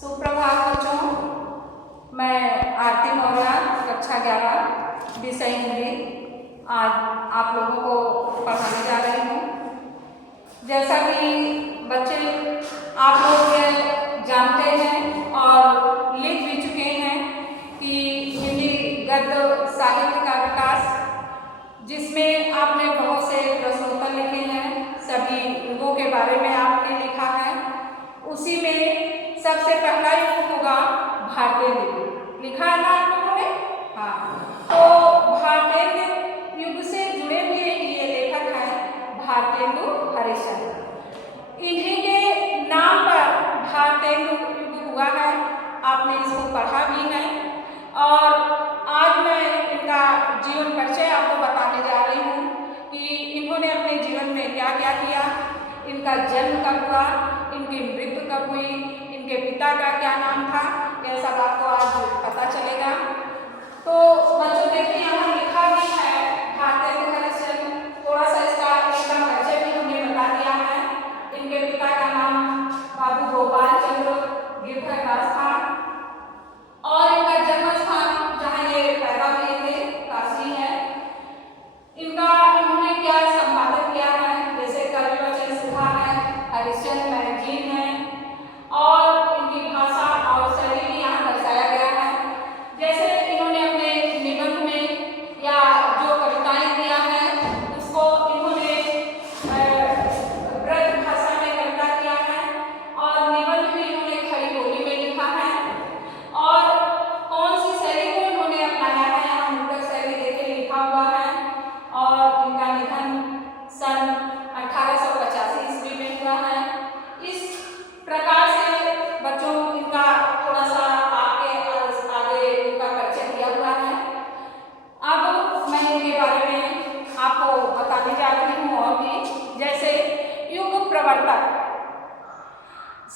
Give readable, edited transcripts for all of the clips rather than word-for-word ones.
सुप्रभात बच्चों, मैं आरती मौर्य कक्षा 11 विषय हिंदी आज आप लोगों को पढ़ाने जा रही हूँ। जैसा कि बच्चे आप लोग ये जानते हैं और लिख भी चुके हैं कि हिंदी गद्य साहित्य का विकास, जिसमें आपने बहुत से प्रश्नोत्तर लिखे हैं, सभी युगों के बारे में आपने लिखा है। उसी में सबसे पहला युग होगा भारतीय युग। लिखा है ना आप लोगों ने? हाँ, तो भारतीय युग से जुड़े हुए ये लेखक हैं भारतेंदु हरिश्चंद्र। इन्हीं के नाम पर भारतेंदु युग हुआ है। आपने इसको पढ़ा भी है और आज मैं इनका जीवन परिचय आपको बताने जा रही हूँ कि इन्होंने अपने जीवन में क्या क्या किया, इनका जन्म कब हुआ, इनकी मृत्यु कब हुई, इनके पिता का क्या नाम था, यह सब आपको आज पता चलेगा। तो बच्चों देखिए यहाँ लिखा भी है भारतेंदु हरिश्चंद्र। थोड़ा सा इसका परिचय भी हमने बता दिया है। इनके पिता का नाम बाबू गोपाल चंद्र गिरधरदास था और इनका जन्म स्थान जहाँ ये पैदा हुए थे काशी है। इन्होंने क्या संपादन किया है, जैसे कवि वचन सुधा है, हरिश्चंद्र मैगजीन है और इनकी भाषा और शैली भी यहाँ दर्शाया गया है। जैसे इन्होंने अपने निबंध में या जो कविताएं दिया है उसको इन्होंने ब्रज भाषा में कविता किया है और निबंध भी इन्होंने खड़ी बोली में लिखा है। और कौन सी शैली को इन्होंने अपनाया है, यहाँ मुद्रक शैली देखे लिखा हुआ है। और इनका निधन सन 1885 ईस्वी में हुआ है। इस प्रकार से बच्चों इनका थोड़ा सा आगे इनका परिचय दिया हुआ है। अब मैं इनके बारे में आपको बताने जा रही हूँ और भी, जैसे युग प्रवर्तक,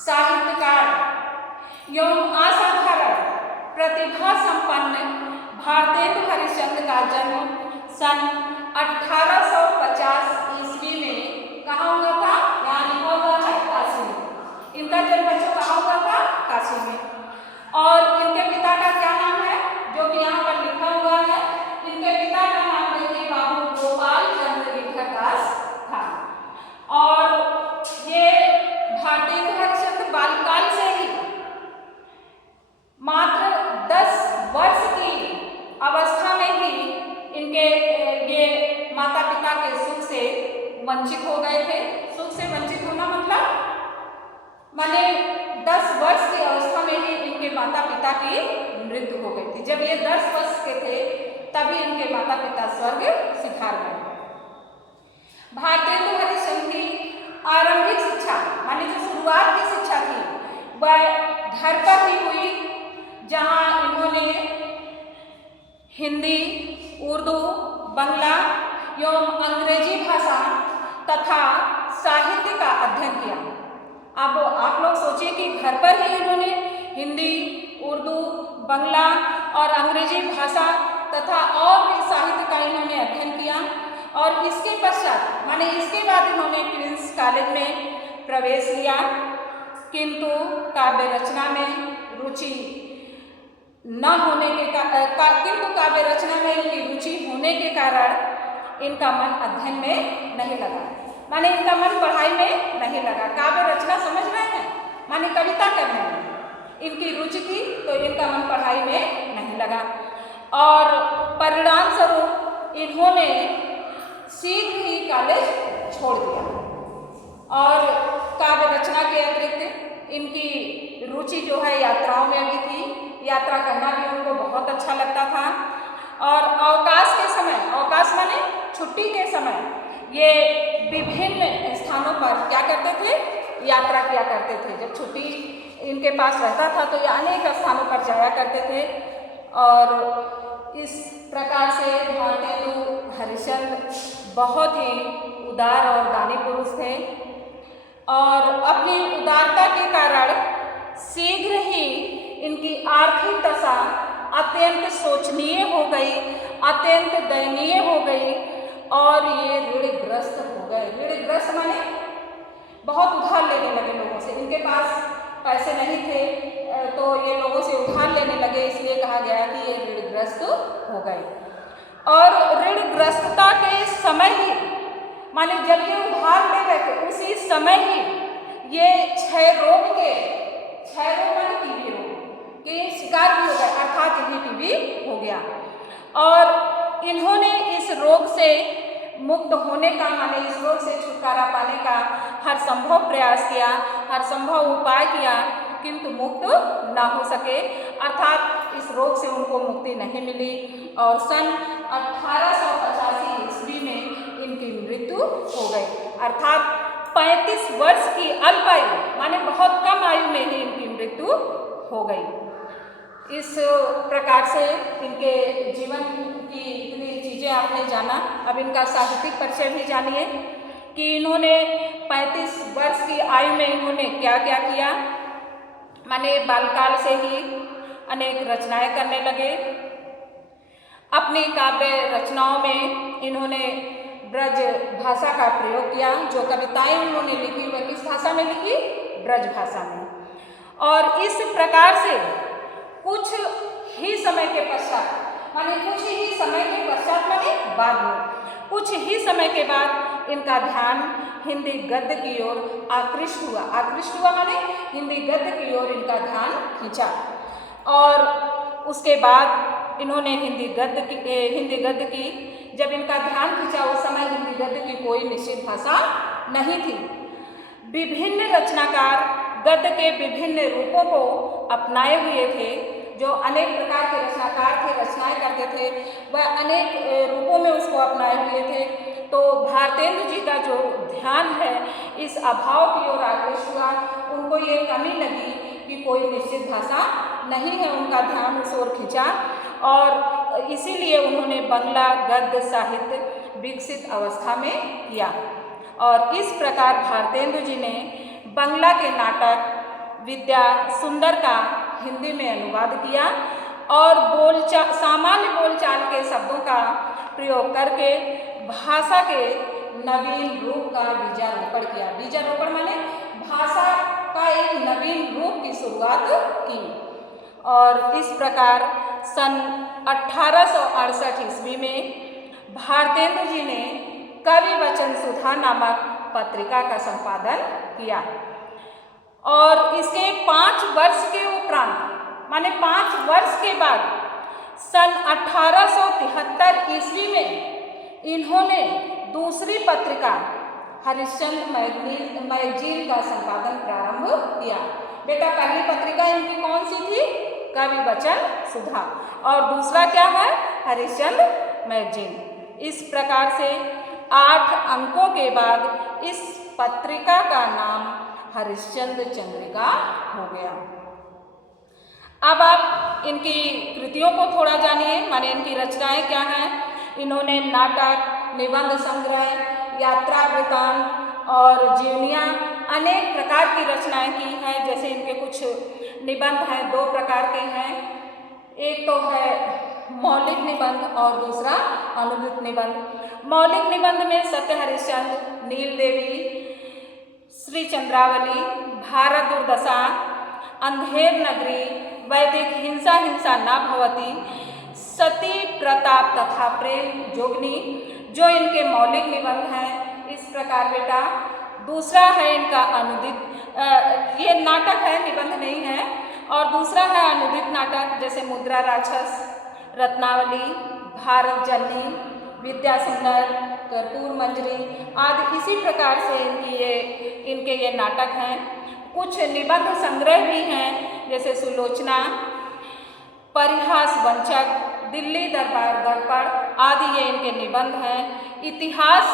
साहित्यकार एवं असाधारण प्रतिभा संपन्न भारतेंदु हरिश्चंद्र का जन्म सन 1850 ईस्वी में कहाँ हुआ था? यहाँ लिखा हुआ है काशी में। इनका जन्म बच्चों कहाँ हुआ था? काशी में। और इनके पिता का क्या नाम है, जो कि यहाँ पर लिखा हुआ है? इनके पिता का नाम देखिए बाबू गोपाल चंद्र गिरधरदास था। और ये भारतेंदु हरिश्चंद्र बाल्यकाल से ही मात्र 10 वर्ष की अवस्था में ही इनके ये माता पिता के सुख से वंचित हो गए थे। सुख से वंचित होना मतलब माने 10 वर्ष की अवस्था में ही इनके माता पिता की मृत्यु हो गई थी। जब ये 10 वर्ष के थे तभी इनके माता पिता स्वर्ग सिधार गए। भारतेंदु हरिश्चंद्र की आरंभिक शिक्षा माने जो शुरुआत की शिक्षा थी वह घर पर ही हुई, जहाँ इन्होंने हिंदी, उर्दू, बंगला एवं अंग्रेजी भाषा तथा साहित्य का अध्ययन किया। अब आप लोग सोचिए कि घर पर ही इन्होंने हिंदी, उर्दू, बंगला और अंग्रेजी भाषा तथा और भी साहित्य का इन्होंने अध्ययन किया। और इसके पश्चात माने इसके बाद इन्होंने प्रिंस कॉलेज में प्रवेश लिया, किंतु काव्य रचना में रुचि न होने के किंतु काव्य रचना में इनकी रुचि होने के कारण इनका मन अध्ययन में नहीं लगा, माने इनका मन पढ़ाई में नहीं लगा। काव्य रचना समझ रहे हैं, माने कविता करने में इनकी रुचि थी, तो इनका मन पढ़ाई में नहीं लगा और परिणाम स्वरूप इन्होंने शीघ्र ही कॉलेज छोड़ दिया। और काव्य रचना के अतिरिक्त इनकी रुचि जो है यात्राओं में भी थी। यात्रा करना भी उनको बहुत अच्छा लगता था और अवकाश के समय, अवकाश माने छुट्टी के समय, ये विभिन्न स्थानों पर क्या करते थे? यात्रा किया करते थे। जब छुट्टी इनके पास रहता था तो ये अनेक स्थानों पर जाया करते थे। और इस प्रकार से भारतेंदु हरिश्चंद्र बहुत ही उदार और दानी पुरुष थे और अपनी उदारता के कारण शीघ्र ही इनकी आर्थिक दशा अत्यंत शोचनीय हो गई, अत्यंत दयनीय हो गई और ये ऋणग्रस्त हो गए। ऋणग्रस्त माने बहुत उधार लेने लगे लोगों से। इनके पास पैसे नहीं थे, तो ये लोगों से उधार लेने लगे, इसलिए कहा गया कि ये ऋणग्रस्त हो गए। और ऋणग्रस्तता के समय ही, माने जब ये उधार ले रहे थे उसी समय ही ये क्षय रोग माने टीबी रोग के शिकार भी हो गए, अर्थात इन्हें टीबी हो गया। और इन्होंने इस रोग से मुक्त होने का, माने इस रोग से छुटकारा पाने का हर संभव प्रयास किया, हर संभव उपाय किया, किंतु मुक्त ना हो सके, अर्थात इस रोग से उनको मुक्ति नहीं मिली। और सन 1885 ईस्वी में इनकी मृत्यु हो गई, अर्थात 35 वर्ष की अल्पायु, माने बहुत कम आयु में ही इनकी मृत्यु हो गई। इस प्रकार से इनके जीवन की इतनी चीज़ें आपने जाना। अब इनका साहित्यिक परिचय भी जानिए कि इन्होंने 35 वर्ष की आयु में इन्होंने क्या क्या किया। माने बालकाल से ही अनेक रचनाएं करने लगे। अपनी काव्य रचनाओं में इन्होंने ब्रज भाषा का प्रयोग किया। जो कविताएं उन्होंने लिखी वह किस भाषा में लिखी? ब्रज भाषा में। और इस प्रकार से कुछ ही समय के पश्चात, माने कुछ ही समय के पश्चात माने बाद में, कुछ ही समय के बाद इनका ध्यान हिंदी गद्य की ओर आकृष्ट हुआ माने हिंदी गद्य की ओर इनका ध्यान खींचा। और उसके बाद इन्होंने हिंदी गद्य की जब इनका ध्यान खींचा, उस समय हिंदी गद्य की कोई निश्चित भाषा नहीं थी। विभिन्न रचनाकार गद्य के विभिन्न रूपों को अपनाए हुए थे। जो अनेक प्रकार के रचनाकार थे, रचनाएं करते थे, वह अनेक रूपों में उसको अपनाए हुए थे। तो भारतेंदु जी का जो ध्यान है इस अभाव की ओर आकृष्ट हुआ। उनको ये कमी लगी कि कोई निश्चित भाषा नहीं है, उनका ध्यान उस ओर खींचा और इसीलिए उन्होंने बंगला गद्य साहित्य विकसित अवस्था में किया। और इस प्रकार भारतेंदु जी ने बंगला के नाटक विद्या सुंदर का हिंदी में अनुवाद किया और सामान्य बोलचाल के शब्दों का प्रयोग करके भाषा के नवीन रूप का बीजारोपण किया। बीजारोपण माने भाषा का एक नवीन रूप की शुरुआत की। और इस प्रकार सन 1868 ईस्वी में भारतेंदु जी ने कवि वचन सुधा नामक पत्रिका का संपादन किया। और इसके 5 वर्ष के उपरांत, माने 5 वर्ष के बाद सन 1873 ईस्वी में इन्होंने दूसरी पत्रिका हरिश्चंद्र मैगजीन का संपादन प्रारंभ किया। बेटा, पहली पत्रिका इनकी कौन सी थी? कवि वचन सुधा। और दूसरा क्या है? हरिश्चंद्र मैगजीन। इस प्रकार से 8 अंकों के बाद इस पत्रिका का नाम हरिश्चंद्र चंद्रिका हो गया। अब आप इनकी कृतियों को थोड़ा जानिए, माने इनकी रचनाएं क्या हैं। इन्होंने नाटक, निबंध संग्रह, यात्रा वृतांत और जीवनियाँ अनेक प्रकार की रचनाएं की हैं। जैसे इनके कुछ निबंध हैं, 2 प्रकार के हैं। एक तो है मौलिक निबंध और दूसरा अनुदित निबंध। मौलिक निबंध में सत्य हरिश्चंद्र, नील देवी, श्री चंद्रावली, भारत दुर्दशा, अंधेर नगरी, वैदिक हिंसा ना भवती, सती प्रताप तथा प्रेम जोगनी, जो इनके मौलिक निबंध हैं। इस प्रकार बेटा दूसरा है इनका अनुदित, ये नाटक है, निबंध नहीं है। और दूसरा है अनुदित नाटक, जैसे मुद्रा राक्षस, रत्नावली, भारत जननी, विद्या सुंदर, कर्पूर मंजरी आदि। इसी प्रकार से इनके ये नाटक हैं। कुछ निबंध संग्रह भी हैं, जैसे सुलोचना, परिहास वंचक, दिल्ली दरबार दर्पण आदि ये इनके निबंध हैं। इतिहास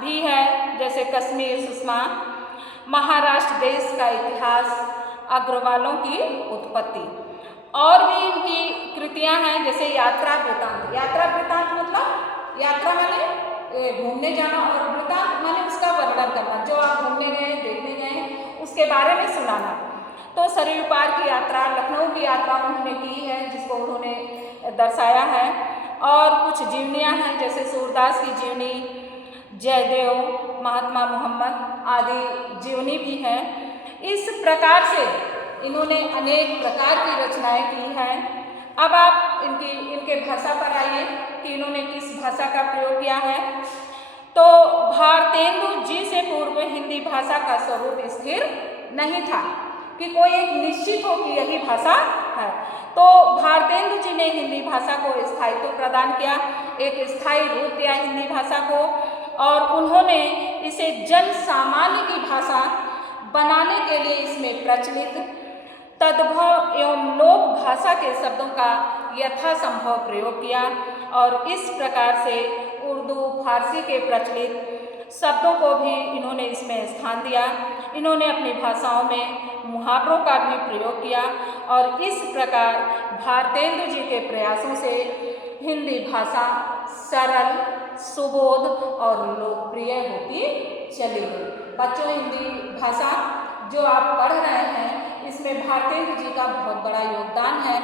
भी है, जैसे कश्मीर सुषमा, महाराष्ट्र देश का इतिहास, अग्रवालों की उत्पत्ति। और भी इनकी कृतियां हैं, जैसे यात्रा वृतांत। यात्रा वृतांत मतलब यात्रा माने घूमने जाना और वृतांत माने उसका वर्णन करना, जो आप घूमने गए, देखने गए, उसके बारे में सुनाना। तो सरयू पार की यात्रा, लखनऊ की यात्रा उन्होंने की है, जिसको उन्होंने दर्शाया है। और कुछ जीवनियाँ हैं, जैसे सूरदास की जीवनी, जयदेव, महात्मा मोहम्मद आदि जीवनी भी हैं। इस प्रकार से इन्होंने अनेक प्रकार की रचनाएं की हैं। अब आप इनके भाषा पर आइए कि इन्होंने किस भाषा का प्रयोग किया है। तो भारतेंदु जी से पूर्व हिंदी भाषा का स्वरूप स्थिर नहीं था कि कोई एक निश्चित हो कि यही भाषा है। तो भारतेंदु जी ने हिंदी भाषा को स्थायित्व प्रदान किया, एक स्थायी रूप दिया हिंदी भाषा को, और उन्होंने इसे जन सामान्य की भाषा बनाने के लिए इसमें प्रचलित तद्भव एवं लोक भाषा के शब्दों का यथासंभव प्रयोग किया, और इस प्रकार से उर्दू फारसी के प्रचलित शब्दों को भी इन्होंने इसमें स्थान दिया। इन्होंने अपनी भाषाओं में मुहावरों का भी प्रयोग किया, और इस प्रकार भारतेंदु जी के प्रयासों से हिंदी भाषा सरल, सुबोध और लोकप्रिय होती चली गई। बच्चों, हिंदी भाषा जो आप पढ़ रहे हैं इसमें भारतेंदु जी का बहुत बड़ा योगदान है,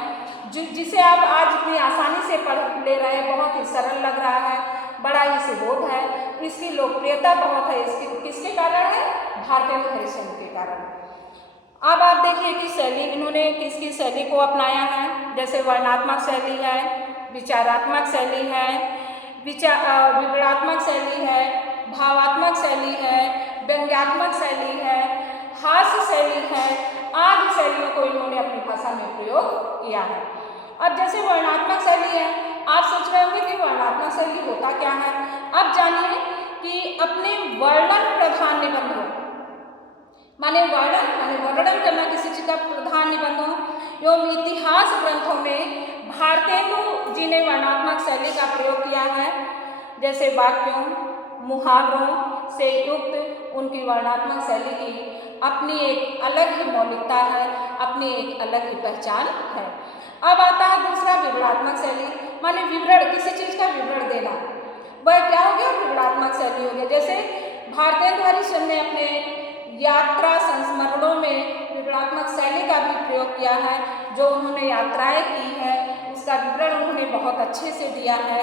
जिसे आप आज इतनी आसानी से पढ़ ले रहे हैं। बहुत ही सरल लग रहा है, बड़ा ही सुबोध है, इसकी लोकप्रियता बहुत है। इसकी किसके कारण है? भारतेंदु हरिश्चंद्र के कारण। अब आप देखिए कि शैली, इन्होंने किसकी शैली को अपनाया है। जैसे वर्णात्मक शैली है, विचारात्मक शैली है, विवरणात्मक शैली है, भावात्मक शैली है, व्यंग्यात्मक शैली है, हास्य शैली है, आदि शैलियों को इन्होंने अपनी भाषा में प्रयोग किया है। अब जैसे वर्णात्मक शैली है, आप सोच रहे होंगे कि वर्णात्मक शैली होता क्या है। अब जानिए कि अपने वर्णन प्रधान निबंधों, माने वर्णन करना किसी चीज का प्रधान निबंधों एवं इतिहास ग्रंथों में भारतेंदु जी ने वर्णात्मक शैली का प्रयोग किया है। जैसे वाक्यों, मुहावरों से युक्त उनकी वर्णात्मक शैली की अपनी एक अलग ही मौलिकता है, अपनी एक अलग ही पहचान है। अब आता है दूसरा, विवरणात्मक शैली, माने विवरण, किसी चीज का विवरण देना। वह क्या हो गया? विवरणात्मक शैली हो गया। जैसे भारतेंदु हरिश्चंद्र ने अपने यात्रा संस्मरणों में विवरणात्मक शैली का भी प्रयोग किया है। जो उन्होंने यात्राएं की है उसका विवरण उन्होंने बहुत अच्छे से दिया है।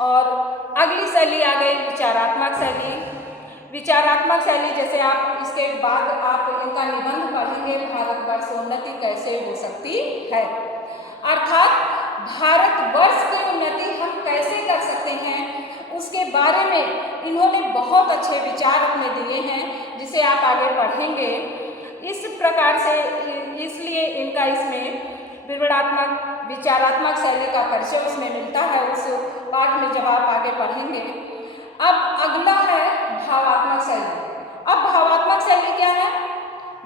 और अगली शैली आ गई विचारात्मक शैली। विचारात्मक शैली, जैसे आप इसके बाद आप इनका निबंध पढ़ेंगे, भारतवर्षोन्नति कैसे हो सकती है, अर्थात भारतवर्ष की उन्नति हम कैसे कर सकते हैं उसके बारे में इन्होंने बहुत अच्छे विचार अपने दिए हैं, जिसे आप आगे पढ़ेंगे। इस प्रकार से इसलिए इनका इसमें विवरणात्मक विचारात्मक शैली का परिचय उसमें मिलता है, उस पाठ में जब आप आगे पढ़ेंगे। अब अगला है भावात्मक शैली। अब भावात्मक शैली क्या है?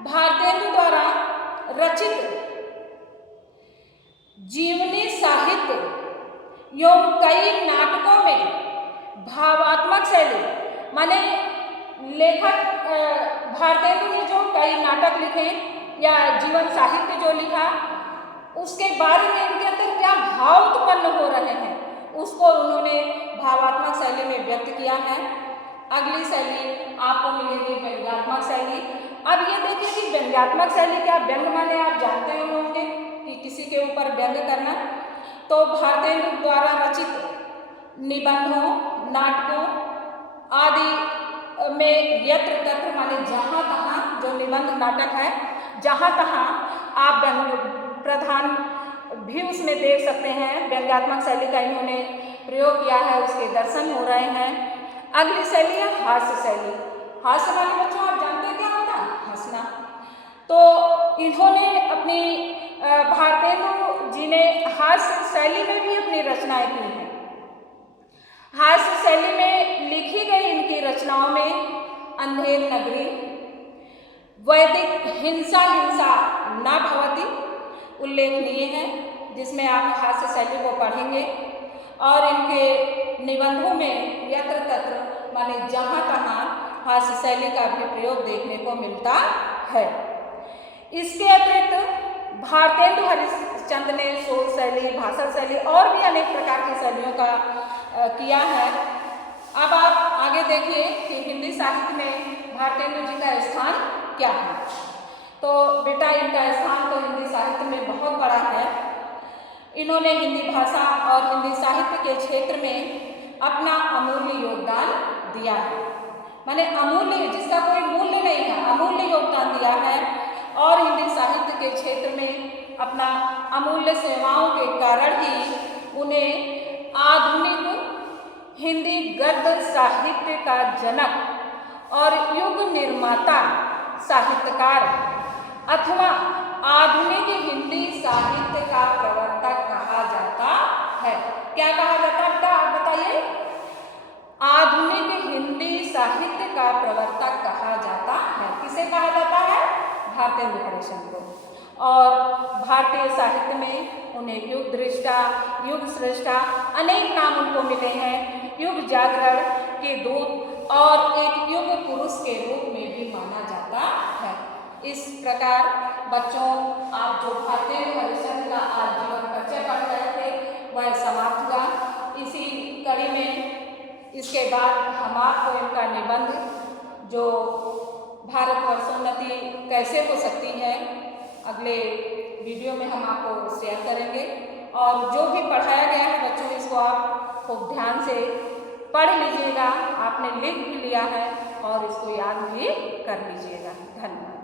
भारतेंदु द्वारा रचित जीवनी साहित्य एवं कई नाटकों में भावात्मक शैली, माने लेखक भारतेंदु ने जो कई नाटक लिखे या जीवन साहित्य जो लिखा, उसके बारे में इनके अंदर क्या भाव उत्पन्न हो रहे हैं उसको उन्होंने भावात्मक शैली में व्यक्त किया है। अगली शैली आपको मिलेगी व्यंग्यात्मक शैली। अब ये देखिए कि व्यंग्यात्मक शैली क्या, व्यंग माने आप जानते होंगे कि किसी के ऊपर व्यंग करना। तो भारतेंदु द्वारा रचित निबंधों, नाटकों आदि में यत्र तत्र, माने जहाँ तहाँ, जो निबंध नाटक है जहाँ तहाँ आप व्यंग प्रधान भी उसमें देख सकते हैं। व्यंग्यात्मक शैली का इन्होंने प्रयोग किया है, उसके दर्शन हो रहे हैं। अगली शैली है हास्य शैली। हास्य माने बच्चों आप जानते हैं क्या होता है? हंसना। तो इन्होंने अपनी भारतेंदु जी ने हास्य शैली में भी अपनी रचनाएं की हैं। हास्य शैली में लिखी गई इनकी रचनाओं में अंधेर नगरी, वैदिक हिंसा न भवति उल्लेखनीय है, जिसमें आप हास्य शैली को पढ़ेंगे। और इनके निबंधों में यत्र तत्र, माने जहाँ तहाँ हास्य शैली का भी प्रयोग देखने को मिलता है। इसके अतिरिक्त भारतेंदु हरिश्चंद्र ने शोध शैली, भाषण शैली और भी अनेक प्रकार की शैलियों का किया है। अब आप आगे देखिए कि हिंदी साहित्य में भारतेंदु जी का स्थान क्या है। तो बेटा इनका स्थान तो हिंदी साहित्य में बहुत बड़ा है। इन्होंने हिंदी भाषा और हिंदी साहित्य के क्षेत्र में अपना अमूल्य योगदान दिया है। माने अमूल्य, जिसका कोई मूल्य नहीं है, अमूल्य योगदान दिया है। और हिंदी साहित्य के क्षेत्र में अपना अमूल्य सेवाओं के कारण ही उन्हें आधुनिक हिंदी गद्य साहित्य का जनक और युग निर्माता साहित्यकार अथवा आधुनिक हिंदी साहित्य का प्रवर्तक कहा जाता है। क्या कहा जाता है बताइए? आधुनिक हिंदी साहित्य का प्रवर्तक कहा जाता है। किसे कहा जाता है? भारतेंदु हरिश्चंद्र को। और भारतीय साहित्य में उन्हें युग दृष्टा, युग सृष्टा अनेक नाम उनको मिले हैं। युग जागरण के दूत और एक युग पुरुष के रूप में भी माना जाता है। इस प्रकार बच्चों, आप जो भारतेंदु हरिश्चंद्र का आज जीवन परिचय पढ़ रहे थे वह समाप्त हुआ। इसी कड़ी में इसके बाद हम आपको इनका निबंध जो भारतवर्षोन्नति कैसे हो सकती है अगले वीडियो में हम आपको शेयर करेंगे। और जो भी पढ़ाया गया है बच्चों, इसको आप खूब ध्यान से पढ़ लीजिएगा। आपने लिख भी लिया है और इसको याद भी कर लीजिएगा। धन्यवाद।